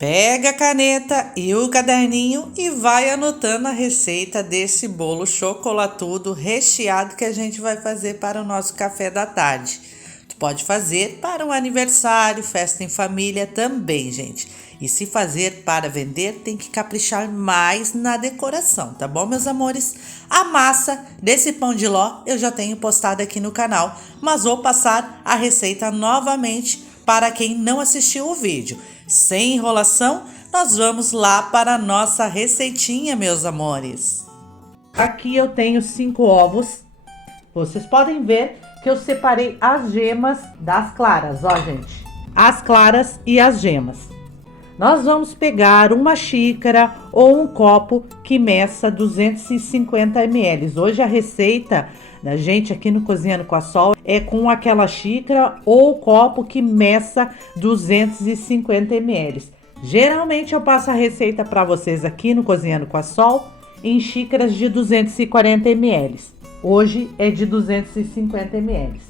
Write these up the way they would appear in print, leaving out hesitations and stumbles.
Pega a caneta e o caderninho e vai anotando a receita desse bolo chocolatudo recheado que a gente vai fazer para o nosso café da tarde. Tu pode fazer para um aniversário, festa em família também, gente. E se fazer para vender, tem que caprichar mais na decoração, tá bom, meus amores? A massa desse pão de ló eu já tenho postado aqui no canal, mas vou passar a receita novamente para quem não assistiu o vídeo. Sem enrolação, nós vamos lá para a nossa receitinha, meus amores. Aqui eu tenho 5 ovos. Vocês podem ver que eu separei as gemas das claras, ó, gente. As claras e as gemas. Nós vamos pegar uma xícara ou um copo que meça 250 ml. Hoje a receita da gente aqui no Cozinhando com a Sol é com aquela xícara ou copo que meça 250 ml. Geralmente eu passo a receita para vocês aqui no Cozinhando com a Sol em xícaras de 240 ml. Hoje é de 250 ml.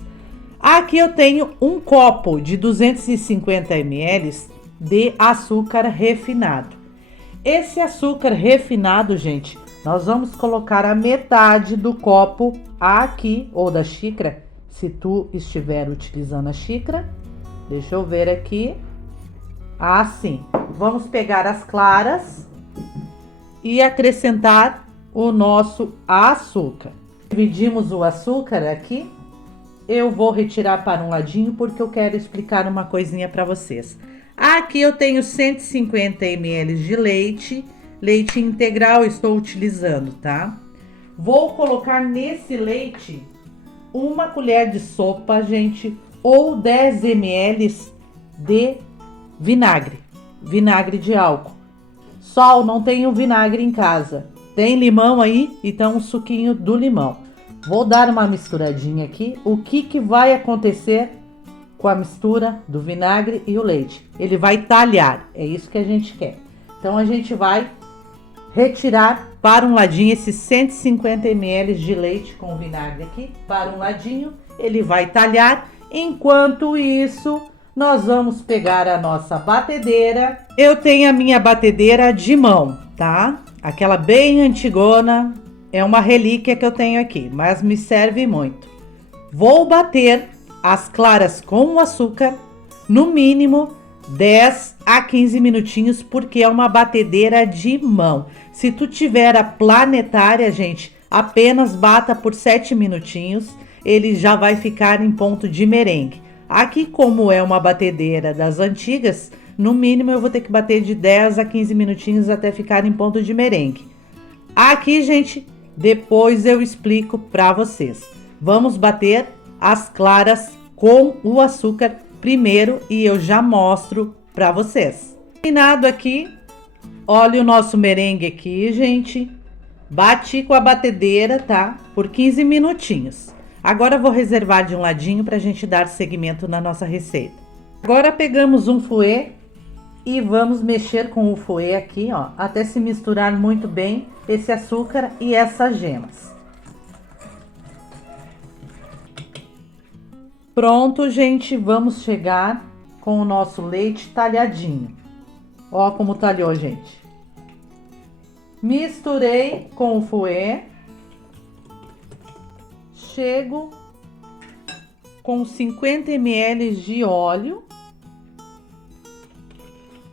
Aqui eu tenho um copo de 250 ml de açúcar refinado. Esse açúcar refinado, gente, nós vamos colocar a metade do copo aqui, ou da xícara, se tu estiver utilizando a xícara. Deixa eu ver aqui. Assim, vamos pegar as claras e acrescentar o nosso açúcar. Dividimos o açúcar aqui. Eu vou retirar para um ladinho porque eu quero explicar uma coisinha para vocês. Aqui eu tenho 150 ml de leite integral estou utilizando, tá? Vou colocar nesse leite uma colher de sopa, gente, ou 10 ml de vinagre de álcool. Sol, não tenho vinagre em casa. Tem limão aí? Então um suquinho do limão. Vou dar uma misturadinha aqui. O que vai acontecer com a mistura do vinagre e o leite? Ele vai talhar, é isso que a gente quer. Então a gente vai retirar para um ladinho esses 150 ml de leite com vinagre aqui, para um ladinho, ele vai talhar. Enquanto isso, nós vamos pegar a nossa batedeira. Eu tenho a minha batedeira de mão, tá? Aquela bem antigona, é uma relíquia que eu tenho aqui, mas me serve muito. Vou bater as claras com o açúcar, no mínimo 10 a 15 minutinhos, porque é uma batedeira de mão. Se tu tiver a planetária, gente, apenas bata por 7 minutinhos, ele já vai ficar em ponto de merengue. Aqui, como é uma batedeira das antigas, no mínimo eu vou ter que bater de 10 a 15 minutinhos até ficar em ponto de merengue. Aqui, gente, depois eu explico para vocês. Vamos bater as claras com o açúcar primeiro e eu já mostro para vocês. Terminado aqui, olha o nosso merengue aqui, gente. Bati com a batedeira, tá? Por 15 minutinhos. Agora eu vou reservar de um ladinho para a gente dar seguimento na nossa receita. Agora pegamos um fouet e vamos mexer com o fouet aqui, ó, até se misturar muito bem esse açúcar e essas gemas. Pronto, gente, vamos chegar com o nosso leite talhadinho. Ó como talhou, gente. Misturei com o fouet. Chego com 50 ml de óleo.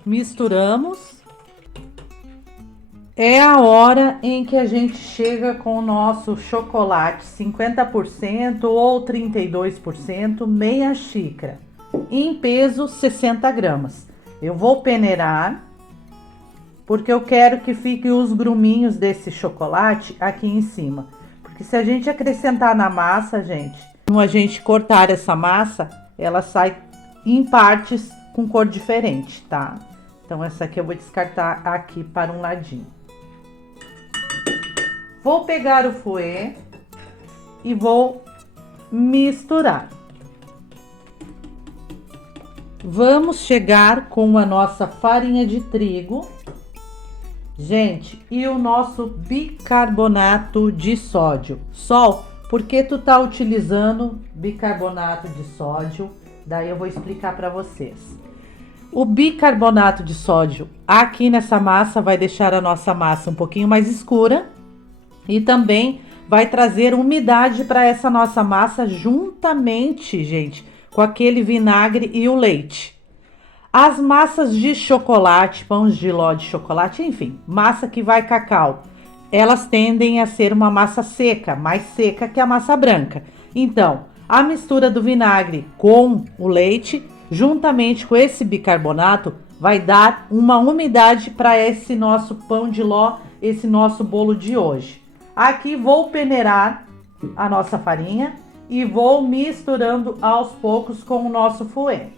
Misturamos. É a hora em que a gente chega com o nosso chocolate 50% ou 32%, meia xícara, em peso 60 gramas. Eu vou peneirar, porque eu quero que fiquem os gruminhos desse chocolate aqui em cima. Porque se a gente acrescentar na massa, gente, quando a gente cortar essa massa, ela sai em partes com cor diferente, tá? Então essa aqui eu vou descartar aqui para um ladinho. Vou pegar o fouet e vou misturar. Vamos chegar com a nossa farinha de trigo, gente, e o nosso bicarbonato de sódio. Sol, por que tu tá utilizando bicarbonato de sódio? Daí eu vou explicar para vocês. O bicarbonato de sódio aqui nessa massa vai deixar a nossa massa um pouquinho mais escura e também vai trazer umidade para essa nossa massa juntamente, gente, com aquele vinagre e o leite. As massas de chocolate, pães de ló de chocolate, enfim, massa que vai cacau, elas tendem a ser uma massa seca, mais seca que a massa branca. Então, a mistura do vinagre com o leite, juntamente com esse bicarbonato, vai dar uma umidade para esse nosso pão de ló, esse nosso bolo de hoje. Aqui vou peneirar a nossa farinha e vou misturando aos poucos com o nosso fouet.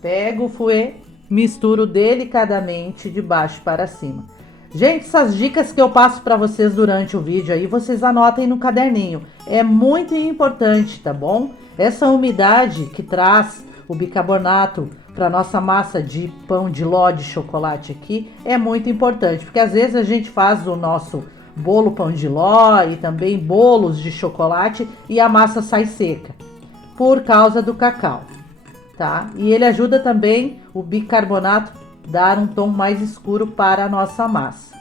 Pego o fouet, misturo delicadamente de baixo para cima. Gente, essas dicas que eu passo para vocês durante o vídeo aí, vocês anotem no caderninho. É muito importante, tá bom? Essa umidade que traz o bicarbonato para nossa massa de pão de ló de chocolate aqui é muito importante, porque às vezes a gente faz o nosso bolo pão de ló e também bolos de chocolate e a massa sai seca por causa do cacau, tá? E ele ajuda também o bicarbonato dar um tom mais escuro para a nossa massa.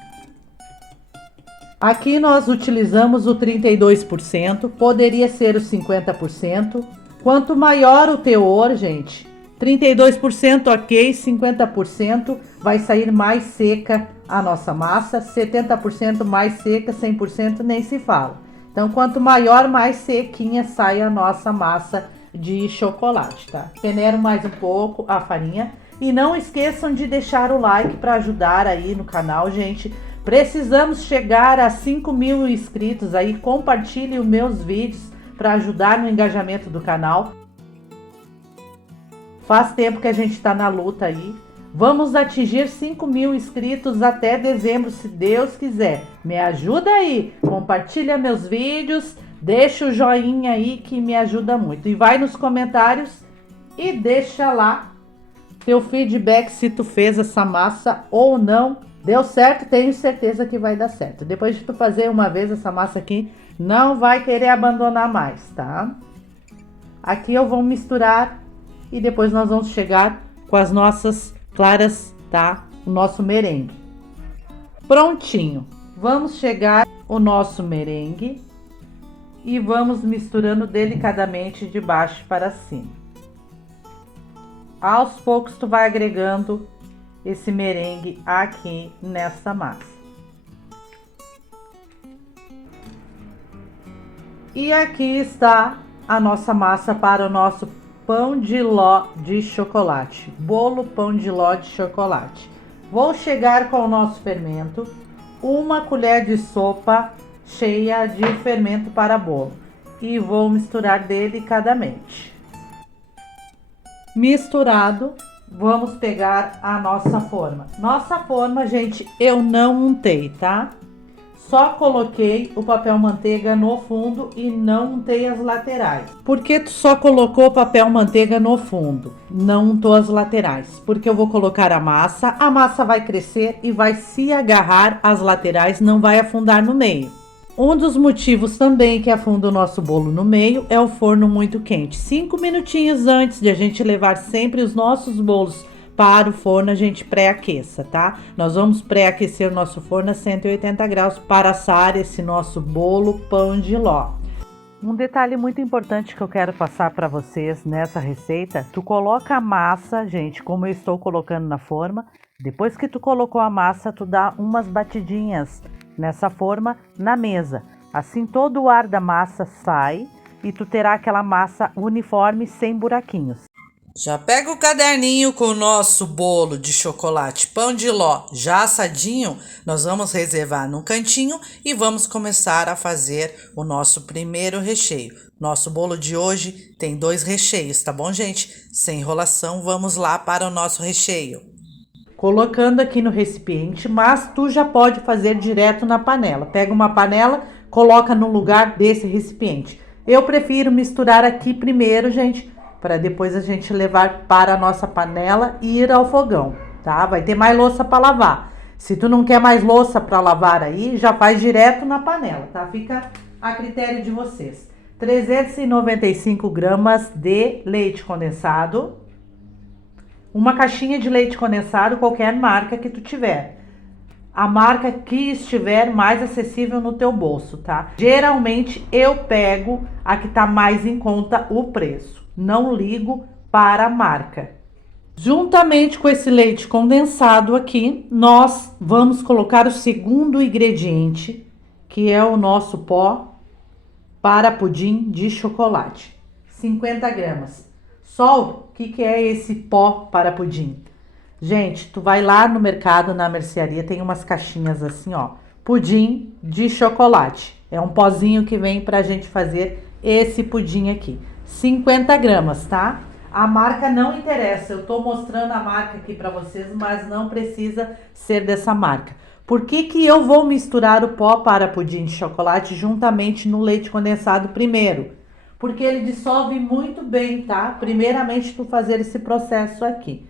Aqui nós utilizamos o 32%, poderia ser o 50%. Quanto maior o teor, gente, 32% ok, 50% vai sair mais seca a nossa massa, 70% mais seca, 100% nem se fala. Então, quanto maior, mais sequinha sai a nossa massa de chocolate, tá? Peneiro mais um pouco a farinha e não esqueçam de deixar o like para ajudar aí no canal, gente. Precisamos chegar a 5.000 inscritos aí, compartilhe os meus vídeos para ajudar no engajamento do canal. Faz tempo que a gente está na luta aí. Vamos atingir 5.000 inscritos até dezembro, se Deus quiser. Me ajuda aí, compartilha meus vídeos, deixa o joinha aí que me ajuda muito. E vai nos comentários e deixa lá teu feedback se tu fez essa massa ou não. Deu certo? Tenho certeza que vai dar certo. Depois de tu fazer uma vez essa massa aqui, não vai querer abandonar mais, tá? Aqui eu vou misturar e depois nós vamos chegar com as nossas claras, tá? O nosso merengue. Prontinho. Vamos chegar o nosso merengue e vamos misturando delicadamente de baixo para cima. Aos poucos tu vai agregando esse merengue aqui nessa massa. E aqui está a nossa massa para o nosso pão de ló de chocolate, bolo pão de ló de chocolate. Vou chegar com o nosso fermento, uma colher de sopa cheia de fermento para bolo e vou misturar delicadamente. Misturado, vamos pegar a nossa forma. Nossa forma, gente, eu não untei, tá? Só coloquei o papel manteiga no fundo e não untei as laterais. Por que tu só colocou o papel manteiga no fundo? Não untou as laterais. Porque eu vou colocar a massa vai crescer e vai se agarrar às laterais, não vai afundar no meio. Um dos motivos também que afunda o nosso bolo no meio é o forno muito quente. 5 minutinhos antes de a gente levar sempre os nossos bolos para o forno, a gente pré-aqueça, tá? Nós vamos pré-aquecer o nosso forno a 180 graus para assar esse nosso bolo pão de ló. Um detalhe muito importante que eu quero passar para vocês nessa receita, tu coloca a massa, gente, como eu estou colocando na forma. Depois que tu colocou a massa, tu dá umas batidinhas nessa forma na mesa. Assim todo o ar da massa sai e tu terá aquela massa uniforme sem buraquinhos. Já pega o caderninho com o nosso bolo de chocolate pão de ló já assadinho, nós vamos reservar num cantinho e vamos começar a fazer o nosso primeiro recheio. Nosso bolo de hoje tem 2 recheios, tá bom, gente? Sem enrolação, vamos lá para o nosso recheio. Colocando aqui no recipiente, mas tu já pode fazer direto na panela. Pega uma panela, coloca no lugar desse recipiente. Eu prefiro misturar aqui primeiro, gente, para depois a gente levar para a nossa panela e ir ao fogão, tá? Vai ter mais louça para lavar. Se tu não quer mais louça para lavar aí, já faz direto na panela, tá? Fica a critério de vocês. 395 gramas de leite condensado, uma caixinha de leite condensado, qualquer marca que tu tiver. A marca que estiver mais acessível no teu bolso, tá? Geralmente eu pego a que tá mais em conta o preço. Não ligo para a marca. Juntamente com esse leite condensado aqui, nós vamos colocar o segundo ingrediente, que é o nosso pó para pudim de chocolate. 50 gramas. Sol, o que é esse pó para pudim? Gente, tu vai lá no mercado, na mercearia, tem umas caixinhas assim, ó. Pudim de chocolate. É um pozinho que vem pra gente fazer esse pudim aqui. 50 gramas, tá? A marca não interessa, eu tô mostrando a marca aqui pra vocês, mas não precisa ser dessa marca. Por que eu vou misturar o pó para pudim de chocolate juntamente no leite condensado primeiro? Porque ele dissolve muito bem, tá? Primeiramente, tu fazer esse processo aqui.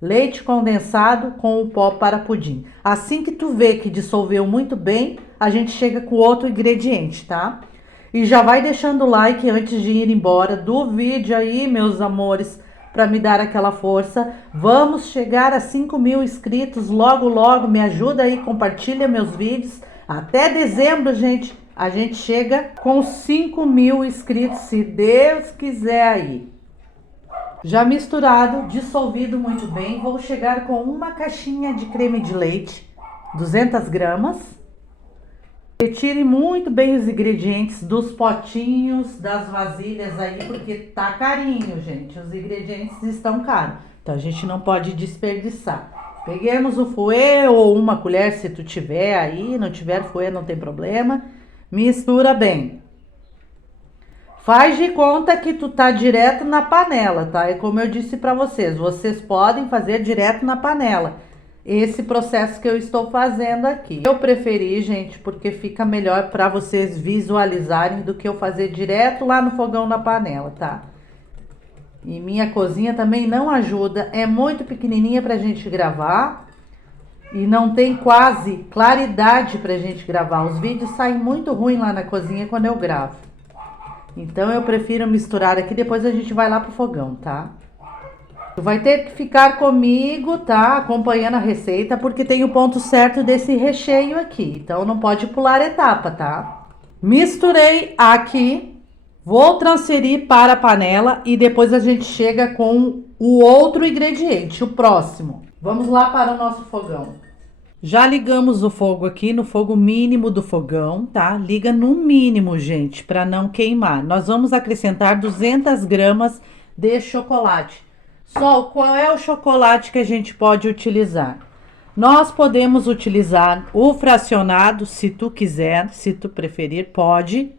Leite condensado com o pó para pudim. Assim que tu vê que dissolveu muito bem, a gente chega com outro ingrediente, tá? E já vai deixando o like antes de ir embora do vídeo aí, meus amores, para me dar aquela força. Vamos chegar a 5.000 inscritos logo, logo. Me ajuda aí, compartilha meus vídeos. Até dezembro, gente, a gente chega com 5.000 inscritos, se Deus quiser aí. Já misturado, dissolvido muito bem, vou chegar com uma caixinha de creme de leite, 200 gramas. Retire muito bem os ingredientes dos potinhos, das vasilhas aí, porque tá carinho, gente. Os ingredientes estão caros, então a gente não pode desperdiçar. Peguemos o fouet ou uma colher se tu tiver aí, não tiver fouet não tem problema. Mistura bem. Faz de conta que tu tá direto na panela, tá? É como eu disse pra vocês, vocês podem fazer direto na panela. Esse processo que eu estou fazendo aqui. Eu preferi, gente, porque fica melhor pra vocês visualizarem do que eu fazer direto lá no fogão na panela, tá? E minha cozinha também não ajuda, é muito pequenininha pra gente gravar. E não tem quase claridade pra gente gravar. Os vídeos saem muito ruim lá na cozinha quando eu gravo. Então eu prefiro misturar aqui, depois a gente vai lá pro fogão, tá? Tu vai ter que ficar comigo, tá? Acompanhando a receita, porque tem o ponto certo desse recheio aqui. Então não pode pular etapa, tá? Misturei aqui, vou transferir para a panela e depois a gente chega com o outro ingrediente, o próximo. Vamos lá para o nosso fogão. Já ligamos o fogo aqui no fogo mínimo do fogão, tá? Liga no mínimo, gente, para não queimar. Nós vamos acrescentar 200 gramas de chocolate. Sol, qual é o chocolate que a gente pode utilizar? Nós podemos utilizar o fracionado, se tu quiser, se tu preferir, pode,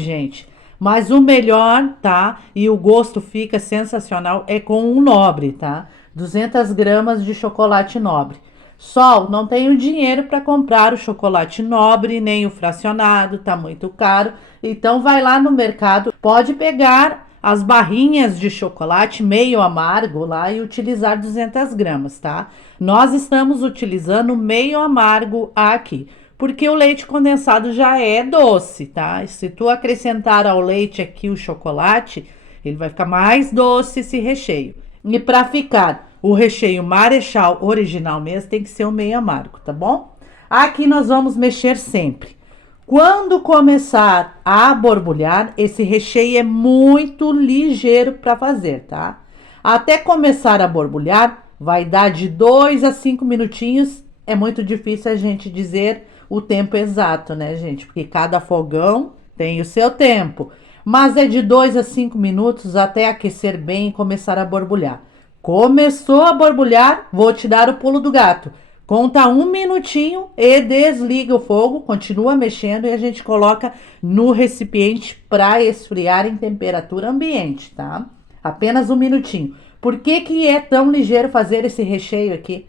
gente. Mas o melhor, tá? E o gosto fica sensacional, é com o nobre, tá? 200 gramas de chocolate nobre. Sol, não tenho dinheiro para comprar o chocolate nobre, nem o fracionado, tá muito caro. Então vai lá no mercado, pode pegar as barrinhas de chocolate meio amargo lá e utilizar 200 gramas, tá? Nós estamos utilizando meio amargo aqui, porque o leite condensado já é doce, tá? E se tu acrescentar ao leite aqui o chocolate, ele vai ficar mais doce esse recheio. E para ficar o recheio Marechal original mesmo, tem que ser o meio amargo, tá bom? Aqui nós vamos mexer sempre. Quando começar a borbulhar, esse recheio é muito ligeiro para fazer, tá? Até começar a borbulhar, vai dar de 2 a 5 minutinhos. É muito difícil a gente dizer o tempo exato, né, gente? Porque cada fogão tem o seu tempo. Mas é de 2 a 5 minutos até aquecer bem e começar a borbulhar. Começou a borbulhar, vou te dar o pulo do gato. Conta 1 minutinho e desliga o fogo, continua mexendo e a gente coloca no recipiente para esfriar em temperatura ambiente, tá? Apenas 1 minutinho. Por que é tão ligeiro fazer esse recheio aqui?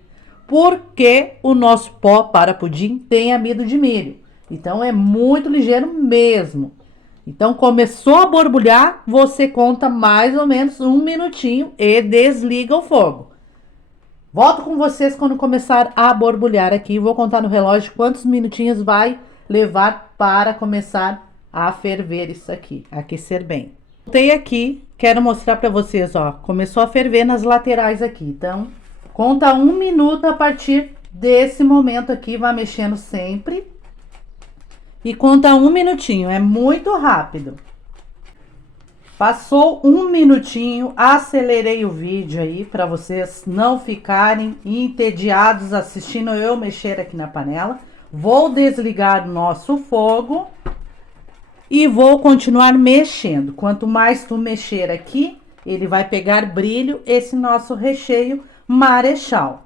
Porque o nosso pó para pudim tem amido de milho. Então é muito ligeiro mesmo. Então, começou a borbulhar, você conta mais ou menos 1 minutinho e desliga o fogo. Volto com vocês quando começar a borbulhar aqui. Vou contar no relógio quantos minutinhos vai levar para começar a ferver isso aqui, aquecer bem. Voltei aqui, quero mostrar para vocês, ó, começou a ferver nas laterais aqui, então conta 1 minuto a partir desse momento aqui, vai mexendo sempre e conta 1 minutinho, é muito rápido. Passou 1 minutinho, acelerei o vídeo aí para vocês não ficarem entediados assistindo eu mexer aqui na panela. Vou desligar o nosso fogo e vou continuar mexendo. Quanto mais tu mexer aqui, ele vai pegar brilho, esse nosso recheio Marechal.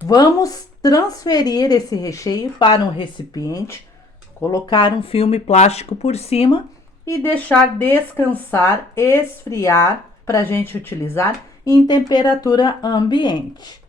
Vamos transferir esse recheio para um recipiente, colocar um filme plástico por cima e deixar descansar, esfriar para a gente utilizar em temperatura ambiente.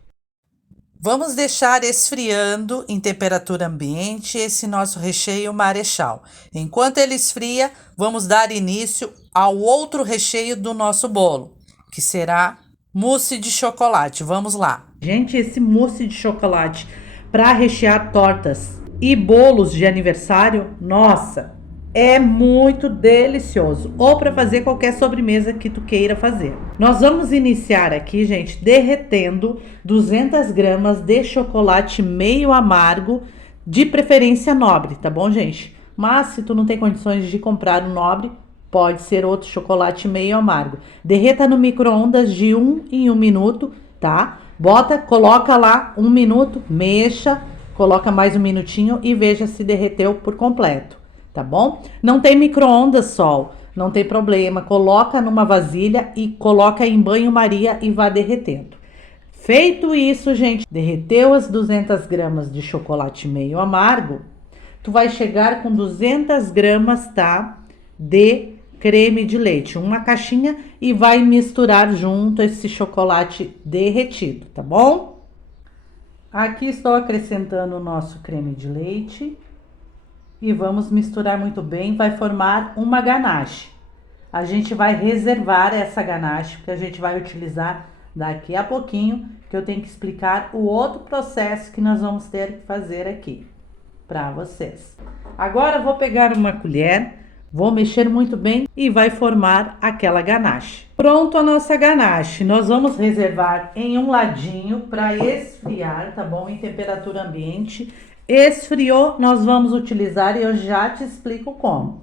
Vamos deixar esfriando em temperatura ambiente esse nosso recheio Marechal. Enquanto ele esfria, vamos dar início ao outro recheio do nosso bolo, que será mousse de chocolate. Vamos lá. Gente, esse mousse de chocolate para rechear tortas e bolos de aniversário, nossa, é muito delicioso, ou para fazer qualquer sobremesa que tu queira fazer. Nós vamos iniciar aqui, gente, derretendo 200 gramas de chocolate meio amargo, de preferência nobre, tá bom, gente? Mas se tu não tem condições de comprar um nobre, pode ser outro chocolate meio amargo. Derreta no micro-ondas de 1 em 1 minuto, tá? Coloca lá 1 minuto, mexa, coloca mais 1 minutinho e veja se derreteu por completo. Tá bom? Não tem micro-ondas, Sol, não tem problema. Coloca numa vasilha e coloca em banho-maria e vá derretendo. Feito isso, gente, derreteu as 200 gramas de chocolate meio amargo, tu vai chegar com 200 gramas, tá, de creme de leite, uma caixinha, e vai misturar junto esse chocolate derretido, tá bom? Aqui estou acrescentando o nosso creme de leite. E vamos misturar muito bem, vai formar uma ganache. A gente vai reservar essa ganache, porque a gente vai utilizar daqui a pouquinho, que eu tenho que explicar o outro processo que nós vamos ter que fazer aqui para vocês. Agora eu vou pegar uma colher, vou mexer muito bem e vai formar aquela ganache. Pronto a nossa ganache, nós vamos reservar em um ladinho para esfriar, tá bom? Em temperatura ambiente. Esfriou, nós vamos utilizar e eu já te explico como.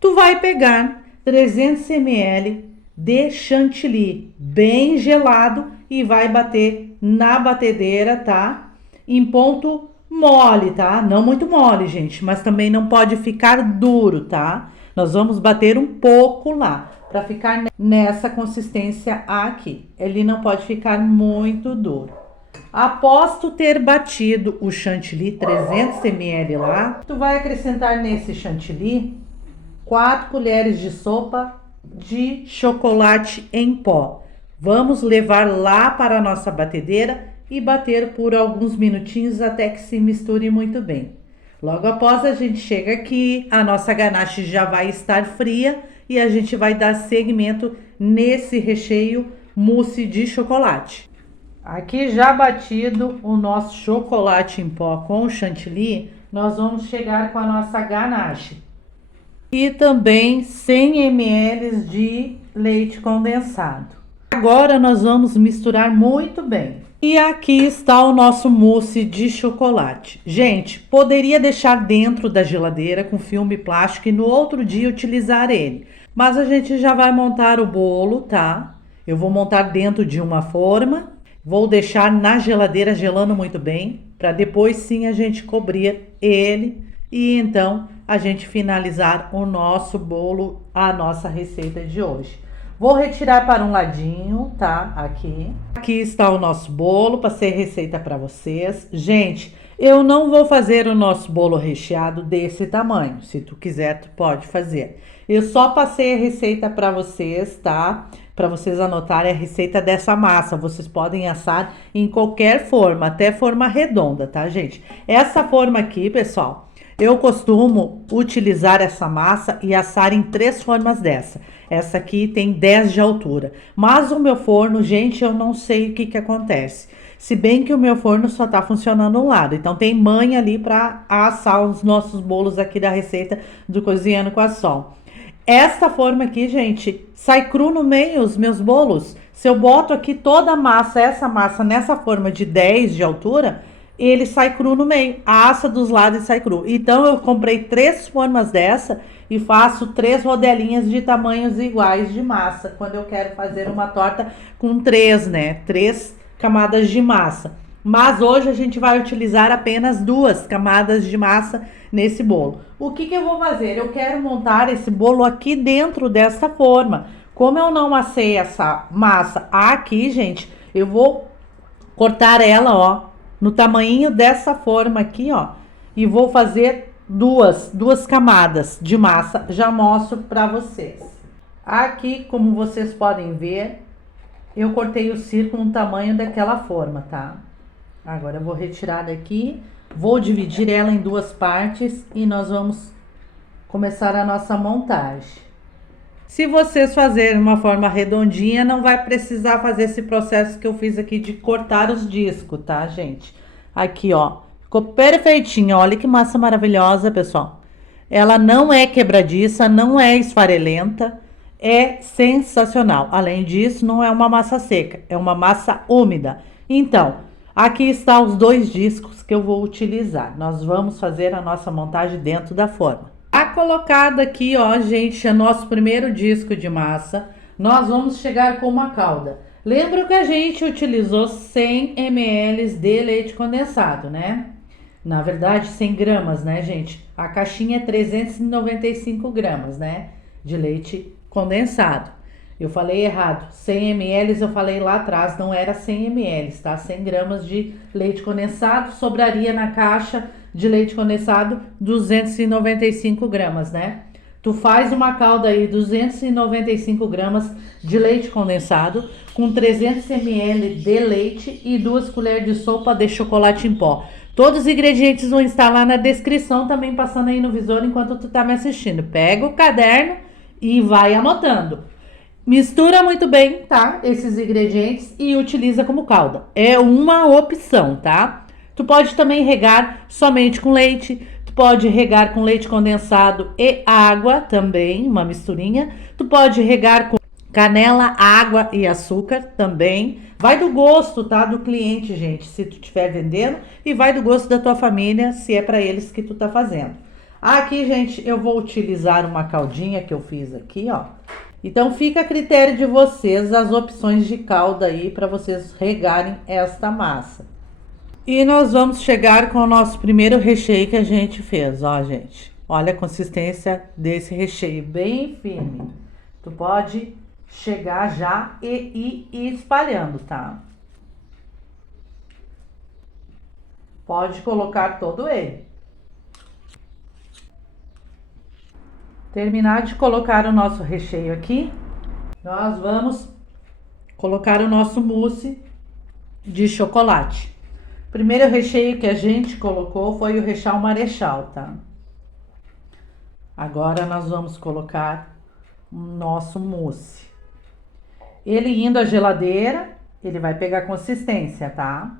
Tu vai pegar 300 ml de chantilly bem gelado e vai bater na batedeira, tá? Em ponto mole, tá? Não muito mole, gente, mas também não pode ficar duro, tá? Nós vamos bater um pouco lá, para ficar nessa consistência aqui. Ele não pode ficar muito duro. Após tu ter batido o chantilly 300 ml lá, tu vai acrescentar nesse chantilly 4 colheres de sopa de chocolate em pó. Vamos levar lá para a nossa batedeira e bater por alguns minutinhos até que se misture muito bem. Logo após a gente chega aqui, a nossa ganache já vai estar fria e a gente vai dar seguimento nesse recheio mousse de chocolate. Aqui já batido o nosso chocolate em pó com o chantilly, nós vamos chegar com a nossa ganache. E também 100 ml de leite condensado. Agora nós vamos misturar muito bem. E aqui está o nosso mousse de chocolate. Gente, poderia deixar dentro da geladeira com filme plástico e no outro dia utilizar ele. Mas a gente já vai montar o bolo, tá? Eu vou montar dentro de uma forma. Vou deixar na geladeira gelando muito bem, para depois sim a gente cobrir ele e então a gente finalizar o nosso bolo, a nossa receita de hoje. Vou retirar para um ladinho, tá? Aqui está o nosso bolo, passei receita para vocês. Gente, eu não vou fazer o nosso bolo recheado desse tamanho. Se tu quiser, tu pode fazer. Eu só passei a receita para vocês, tá? Para vocês anotarem a receita dessa massa. Vocês podem assar em qualquer forma, até forma redonda, tá, gente? Essa forma aqui, pessoal, eu costumo utilizar essa massa e assar em 3 formas dessa. Essa aqui tem 10 de altura. Mas o meu forno, gente, eu não sei o que acontece. Se bem que o meu forno só tá funcionando um lado. Então tem manha ali para assar os nossos bolos aqui da receita do Cozinhando com a Sol. Esta forma aqui, gente, sai cru no meio os meus bolos. Se eu boto aqui toda a massa, essa massa nessa forma de 10 de altura, ele sai cru no meio, assa dos lados e sai cru. Então eu comprei 3 formas dessa e faço 3 rodelinhas de tamanhos iguais de massa, quando eu quero fazer uma torta com 3, né? 3 camadas de massa. Mas hoje a gente vai utilizar apenas 2 camadas de massa nesse bolo. O que eu vou fazer? Eu quero montar esse bolo aqui dentro dessa forma. Como eu não assei essa massa aqui, gente, eu vou cortar ela, ó, no tamanho dessa forma aqui, ó, e vou fazer duas camadas de massa. Já mostro para vocês. Aqui, como vocês podem ver, eu cortei o círculo no tamanho daquela forma, tá? Agora eu vou retirar daqui, vou dividir ela em 2 partes e nós vamos começar a nossa montagem. Se vocês fazerem uma forma redondinha, não vai precisar fazer esse processo que eu fiz aqui de cortar os discos, tá, gente? Aqui, ó, ficou perfeitinho. Olha que massa maravilhosa, pessoal. Ela não é quebradiça, não é esfarelenta, é sensacional. Além disso, não é uma massa seca, é uma massa úmida. Então, aqui estão os 2 discos que eu vou utilizar. Nós vamos fazer a nossa montagem dentro da forma. Tá colocado aqui, ó, gente, é nosso primeiro disco de massa. Nós vamos chegar com uma calda. Lembra que a gente utilizou 100 ml de leite condensado, né? Na verdade, 100 gramas, né, gente? A caixinha é 395 gramas, né, de leite condensado. Eu falei errado, 100 ml eu falei lá atrás, não era 100 ml, tá? 100 gramas de leite condensado, sobraria na caixa de leite condensado 295 gramas, né? Tu faz uma calda aí, 295 gramas de leite condensado, com 300 ml de leite e 2 colheres de sopa de chocolate em pó. Todos os ingredientes vão estar lá na descrição, também passando aí no visor enquanto tu tá me assistindo. Pega o caderno e vai anotando. Mistura muito bem, tá? Esses ingredientes e utiliza como calda. É uma opção, tá? Tu pode também regar somente com leite. Tu pode regar com leite condensado e água também, uma misturinha. Tu pode regar com canela, água e açúcar também. Vai do gosto, tá? Do cliente, gente, se tu estiver vendendo. E vai do gosto da tua família, se é para eles que tu tá fazendo. Aqui, gente, eu vou utilizar uma caldinha que eu fiz aqui, ó. Então fica a critério de vocês as opções de calda aí para vocês regarem esta massa. E nós vamos chegar com o nosso primeiro recheio que a gente fez, ó, gente. Olha a consistência desse recheio, bem firme. Tu pode chegar já e ir espalhando, tá? Pode colocar todo ele. Terminar de colocar o nosso recheio aqui, nós vamos colocar o nosso mousse de chocolate. O primeiro recheio que a gente colocou foi o recheio Marechal, tá? Agora nós vamos colocar o nosso mousse. Ele indo à geladeira, ele vai pegar consistência, tá?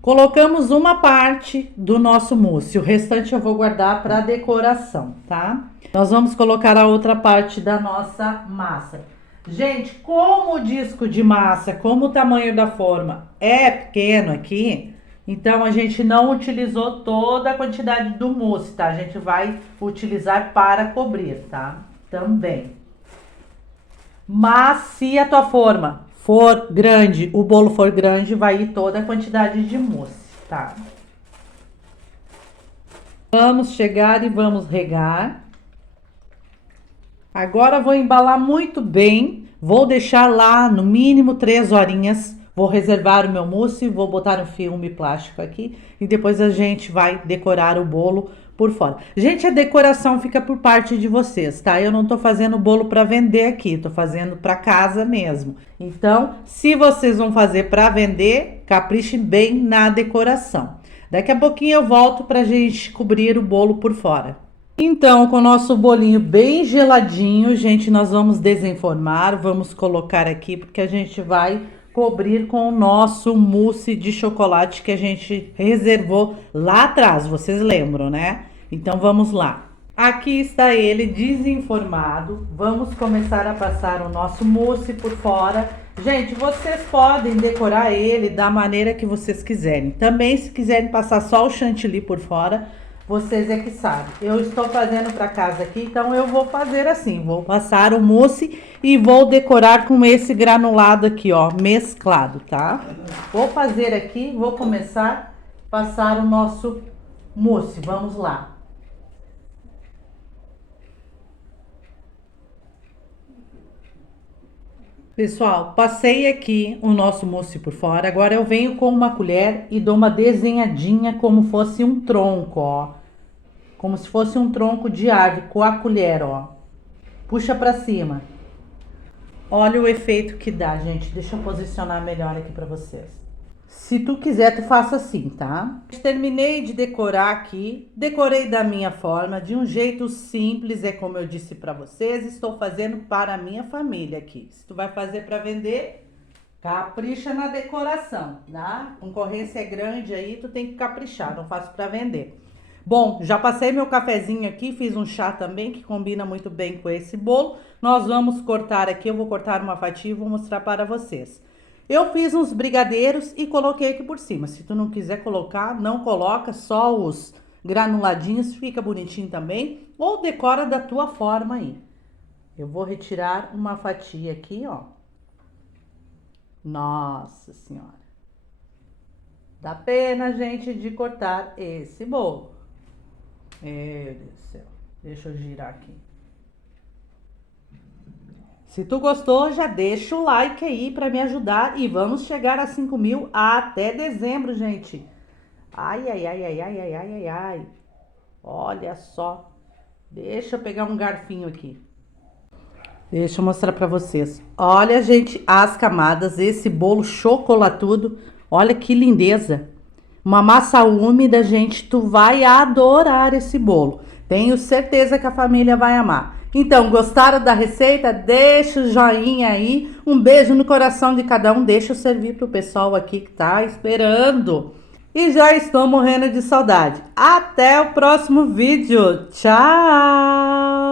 Colocamos uma parte do nosso mousse, o restante eu vou guardar para decoração, tá? Nós vamos colocar a outra parte da nossa massa. Gente, como o disco de massa, como o tamanho da forma é pequeno aqui, então a gente não utilizou toda a quantidade do mousse, tá? A gente vai utilizar para cobrir, tá? Também. Mas se a tua forma for grande, o bolo for grande, vai ir toda a quantidade de mousse, tá? Vamos chegar e vamos regar. Agora vou embalar muito bem, vou deixar lá no mínimo 3 horinhas. Vou reservar o meu mousse, vou botar um filme plástico aqui e depois a gente vai decorar o bolo por fora. Gente, a decoração fica por parte de vocês, tá? Eu não tô fazendo bolo para vender aqui, tô fazendo para casa mesmo. Então, se vocês vão fazer para vender, caprichem bem na decoração. Daqui a pouquinho eu volto pra gente cobrir o bolo por fora. Então, com o nosso bolinho bem geladinho, gente, nós vamos desenformar, vamos colocar aqui porque a gente vai cobrir com o nosso mousse de chocolate que a gente reservou lá atrás, vocês lembram, né? Então vamos lá. Aqui está ele desenformado. Vamos começar a passar o nosso mousse por fora. Gente, vocês podem decorar ele da maneira que vocês quiserem. Também, se quiserem passar só o chantilly por fora, vocês é que sabem. Eu estou fazendo para casa aqui, então eu vou fazer assim. Vou passar o mousse e vou decorar com esse granulado aqui, ó, mesclado, tá? Vou fazer aqui, vou começar a passar o nosso mousse. Vamos lá. Pessoal, passei aqui o nosso mousse por fora. Agora eu venho com uma colher e dou uma desenhadinha como fosse um tronco, ó. Como se fosse um tronco de árvore com a colher, ó. Puxa pra cima. Olha o efeito que dá, gente. Deixa eu posicionar melhor aqui pra vocês. Se tu quiser, tu faça assim, tá? Terminei de decorar aqui. Decorei da minha forma, de um jeito simples, é como eu disse pra vocês. Estou fazendo para a minha família aqui. Se tu vai fazer pra vender, capricha na decoração, tá? A concorrência é grande aí, tu tem que caprichar, não faço pra vender. Bom, já passei meu cafezinho aqui, fiz um chá também que combina muito bem com esse bolo. Nós vamos cortar aqui, eu vou cortar uma fatia e vou mostrar para vocês. Eu fiz uns brigadeiros e coloquei aqui por cima. Se tu não quiser colocar, não coloca, só os granuladinhos, fica bonitinho também. Ou decora da tua forma aí. Eu vou retirar uma fatia aqui, ó. Nossa Senhora. Dá pena, gente, de cortar esse bolo. Meu Deus do céu. Deixa eu girar aqui. Se tu gostou, já deixa o like aí para me ajudar e vamos chegar a 5.000 até dezembro, gente. Ai, ai, ai, ai, ai, ai, ai, ai, ai. Olha só. Deixa eu pegar um garfinho aqui. Deixa eu mostrar para vocês. Olha, gente, as camadas, esse bolo chocolatudo. Olha que lindeza. Uma massa úmida, gente, tu vai adorar esse bolo. Tenho certeza que a família vai amar. Então, gostaram da receita? Deixa o joinha aí. Um beijo no coração de cada um. Deixa eu servir pro pessoal aqui que tá esperando. E já estou morrendo de saudade. Até o próximo vídeo. Tchau!